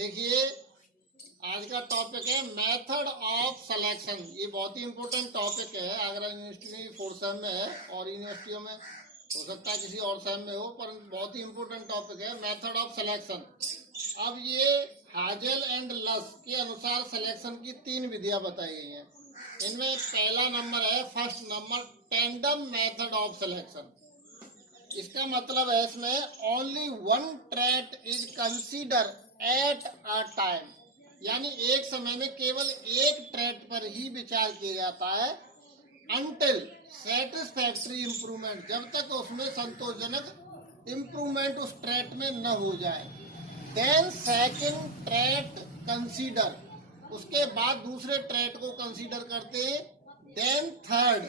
देखिए, आज का टॉपिक है मेथड ऑफ सिलेक्शन। ये बहुत ही इम्पोर्टेंट टॉपिक है। आगरा यूनिवर्सिटी में 4 सेम में है और यूनिवर्सिटियों में हो सकता है किसी और सेम में हो, पर बहुत ही इम्पोर्टेंट टॉपिक है मेथड ऑफ सिलेक्शन। अब ये हाजल एंड लस के अनुसार सिलेक्शन की 3 विधियां बताई गई हैं। इनमें पहला नंबर है, first number, tandem method of selection. इसका मतलब है इसमें only one trait is consider at a time, यानी एक समय में केवल एक ट्रेट पर ही विचार किया जाता है। अनटिल सेटिस्फैक्ट्री इम्प्रूवमेंट, जब तक उसमें संतोषजनक इम्प्रूवमेंट उस ट्रेट में न हो जाए। देन सेकंड ट्रेट कंसीडर, उसके बाद दूसरे ट्रेट को कंसीडर करते हैं। Then third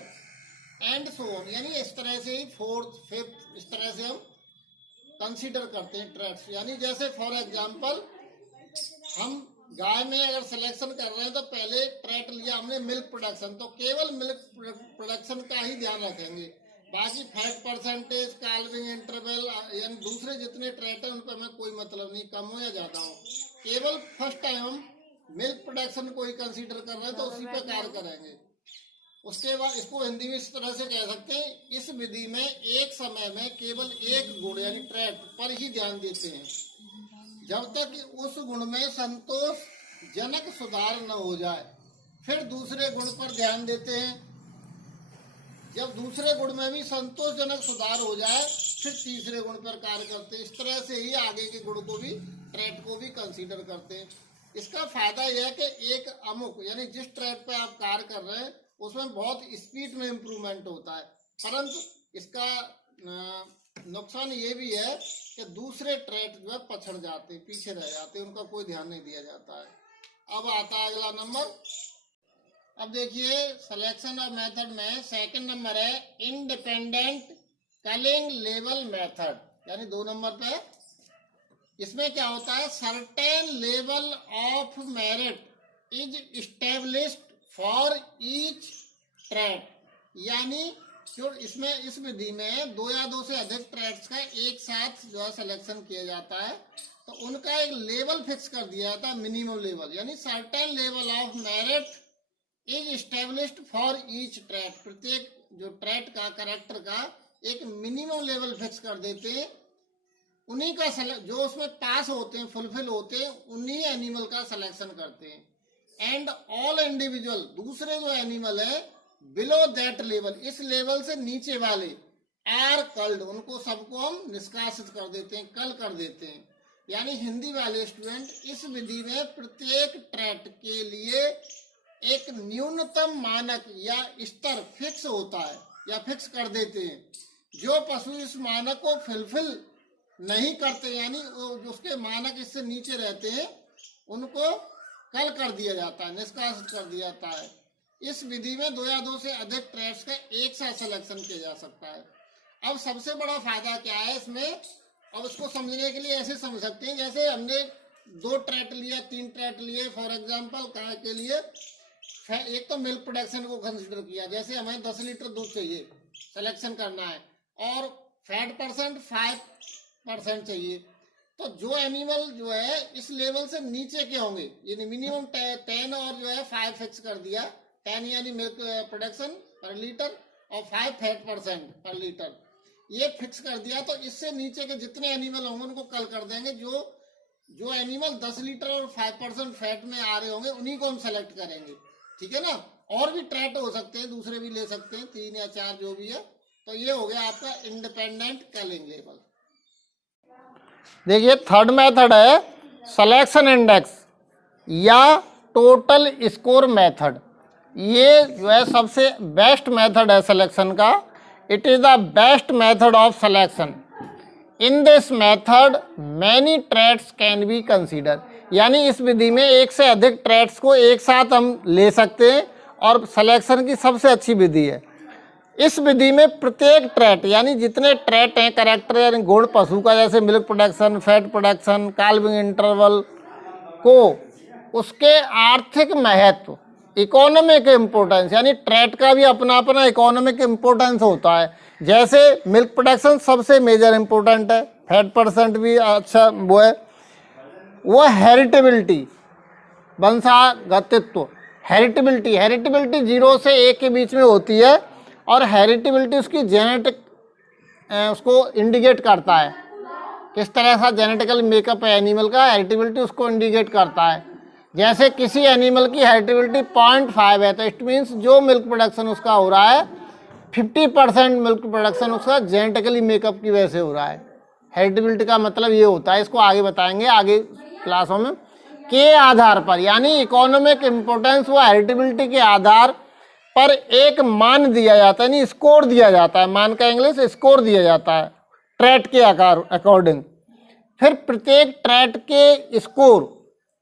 and so on, यानी इस तरह से ही फोर्थ फिफ्थ, इस तरह से हम कंसीडर करते हैं ट्रेट्स। यानी जैसे फॉर एग्जांपल हम गाय में अगर सिलेक्शन कर रहे हैं तो पहले ट्रेट लिया हमने मिल्क प्रोडक्शन, तो केवल मिल्क प्रोडक्शन का ही ध्यान रखेंगे। बाकी फैट परसेंटेज, काल्विंग इंटरवल, यानी दूसरे जितने ट्रेट हैं उन पर हमें कोई मतलब नहीं, कम हो या ज्यादा हो। केवल फर्स्ट टाइम हम मिल्क प्रोडक्शन को ही कंसीडर कर रहे हैं तो उसी पर कार्य करेंगे। उसके बाद इसको हिंदी में इस तरह से कह सकते हैं, इस विधि में एक समय में केवल एक गुण यानी ट्रेट पर ही ध्यान देते हैं जब तक कि उस गुण में संतोषजनक सुधार न हो जाए। फिर दूसरे गुण पर ध्यान देते हैं, जब दूसरे गुण में भी संतोषजनक सुधार हो जाए फिर तीसरे गुण पर कार्य करते हैं। इस तरह से ही आगे के गुण को भी, ट्रेट को भी कंसीडर करते हैं। इसका फायदा यह है कि एक अमुक यानी जिस ट्रेट पे आप कार्य कर रहे हैं उसमें बहुत स्पीड में इम्प्रूवमेंट होता है, परंतु इसका नुकसान ये भी है कि दूसरे ट्रेट जो है पछड़ जाते, पीछे रह जाते, उनका कोई ध्यान नहीं दिया जाता है। अब आता है अगला नंबर। अब देखिए सिलेक्शन ऑफ मेथड में सेकंड नंबर है इंडिपेंडेंट कलिंग लेवल मेथड, यानी 2 नंबर पे। इसमें क्या होता है, certain level of merit is established for each trait, यानी जो इसमें इस विधि में 2 या 2 से अधिक ट्रेट्स का एक साथ जो है सिलेक्शन किया जाता है तो उनका एक लेवल फिक्स कर दिया जाता है, मिनिमम लेवल, यानी certain level of merit is established for each trait. प्रत्येक जो ट्रेट का, कैरेक्टर का एक मिनिमम लेवल फिक्स कर देते हैं। उन्हीं का जो उसमें पास होते हैं, फुलफिल होते हैं, उन्हीं एनिमल का सिलेक्शन करते हैं। एंड ऑल इंडिविजुअल, दूसरे जो एनिमल है बिलो दैट लेवल, इस लेवल से नीचे वाले, आर कल्ड, उनको सबको हम निष्कासित कर देते हैं, कल कर देते हैं। यानी हिंदी वाले स्टूडेंट, इस विधि में प्रत्येक ट्रेट के लिए एक न्यूनतम मानक या स्तर फिक्स होता है या फिक्स कर देते हैं। जो पशु इस मानक को फुलफिल नहीं करते, यानी उसके मानक इससे नीचे रहते हैं, उनको कल कर दिया जाता है, निष्कासित कर दिया जाता है। इस विधि में 2 या 2 से अधिक ट्रेट्स का एक साथ सिलेक्शन किया जा सकता है। अब सबसे बड़ा फायदा क्या है इसमें, अब इसको समझने के लिए ऐसे समझ सकते हैं, जैसे हमने 2 ट्रेट लिया, 3 ट्रेट लिए, फॉर एग्जांपल काय के लिए, एक तो मिल्क प्रोडक्शन को कंसिडर किया, जैसे हमें 10 लीटर दूध चाहिए, सिलेक्शन करना है, और फैट परसेंट 5% चाहिए, तो जो एनिमल जो है इस लेवल से नीचे के होंगे, यानी मिनिमम 10 और जो है 5 फिक्स कर दिया, 10 यानी मिल्क प्रोडक्शन पर लीटर और 5 फैट परसेंट पर लीटर, ये फिक्स कर दिया। तो इससे नीचे के जितने एनिमल होंगे उनको कल कर देंगे। जो एनिमल 10 लीटर और 5% फैट में आ रहे होंगे उन्हीं को हम सेलेक्ट करेंगे, ठीक है ना। और भी ट्रेट हो सकते हैं, दूसरे भी ले सकते हैं, 3 या 4 जो भी है। तो ये हो गया आपका इंडिपेंडेंट कलिंग लेवल। देखिए थर्ड मेथड है सिलेक्शन इंडेक्स या टोटल स्कोर मेथड। ये जो है सबसे बेस्ट मेथड है सिलेक्शन का। It is the best method of selection. In this method many traits can be consider, यानी इस विधि में एक से अधिक ट्रेट्स को एक साथ हम ले सकते हैं और सिलेक्शन की सबसे अच्छी विधि है। इस विधि में प्रत्येक ट्रेट, यानी जितने ट्रेट हैं, कैरेक्टर यानी गुण पशु का, जैसे milk production, fat production, calving interval को, उसके आर्थिक महत्व, इकोनॉमिक इम्पोर्टेंस, यानी ट्रेट का भी अपना अपना इकोनॉमिक इम्पोर्टेंस होता है। जैसे मिल्क प्रोडक्शन सबसे मेजर इम्पोर्टेंट है, फैट परसेंट भी अच्छा वो है, वो हेरिटेबिलिटी, वंशागतित्व। हेरिटेबिलिटी 0 से 1 के बीच में होती है, और हेरिटेबिलिटी उसकी जेनेटिक उसको इंडिकेट करता है, किस तरह का जेनेटिकल मेकअप है एनिमल का, हेरिटेबिलिटी उसको इंडिकेट करता है। जैसे किसी एनिमल की हेरिटेबिलिटी 0.5 है, तो इट मीन्स जो मिल्क प्रोडक्शन उसका हो रहा है 50% मिल्क प्रोडक्शन उसका जेनेटिकली मेकअप की वजह से हो रहा है। हेरिटेबिलिटी का मतलब ये होता है, इसको आगे बताएंगे आगे क्लासों में, के आधार पर, यानी इकोनॉमिक इम्पोर्टेंस व हेरिटेबिलिटी के आधार पर एक मान दिया जाता है, यानी स्कोर दिया जाता है, मान का इंग्लिश स्कोर दिया जाता है ट्रेट के अकॉर्डिंग। फिर प्रत्येक ट्रेट के स्कोर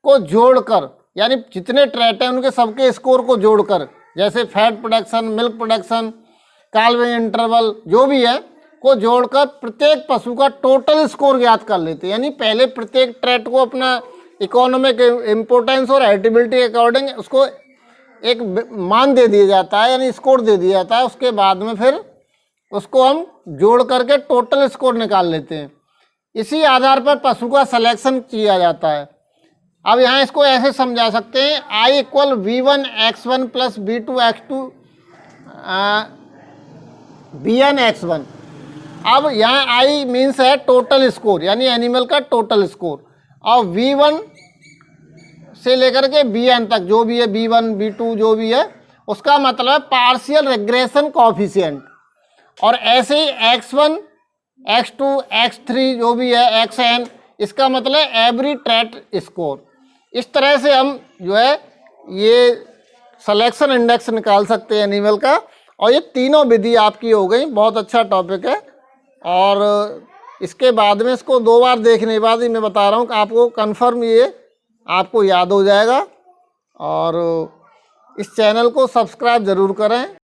को जोड़कर, यानी जितने ट्रेट हैं उनके सबके स्कोर को जोड़कर, जैसे fat production, milk production, calving interval जो भी है को जोड़कर प्रत्येक पशु का टोटल स्कोर ज्ञात कर लेते हैं। यानी पहले प्रत्येक ट्रेट को अपना इकोनॉमिक इम्पोर्टेंस और हेरिटेबिलिटी के अकॉर्डिंग उसको एक मान दे दिया जाता है, यानी स्कोर दे दिया जाता है। उसके बाद में फिर उसको हम जोड़ करके टोटल स्कोर निकाल लेते हैं। इसी आधार पर पशु का सिलेक्शन किया जाता है। अब यहाँ इसको ऐसे समझा सकते हैं, I = V1X1 + V2X2 BN-X1। अब यहाँ I मीन्स है टोटल स्कोर, यानी एनिमल का टोटल स्कोर, और V1 से लेकर के Bn तक जो भी है, B1 B2 जो भी है, उसका मतलब है पार्शियल रिग्रेशन कोएफिशिएंट। और ऐसे ही X1 X2 X3 जो भी है, Xn, इसका मतलब है एवरी ट्रेट स्कोर। इस तरह से हम जो है ये सिलेक्शन इंडेक्स निकाल सकते हैं एनिमल का। और ये तीनों विधि आपकी हो गई, बहुत अच्छा टॉपिक है। और इसके बाद में इसको 2 बार देखने के बाद ही मैं बता रहा हूँ कि आपको कन्फर्म ये आपको याद हो जाएगा। और इस चैनल को सब्सक्राइब ज़रूर करें।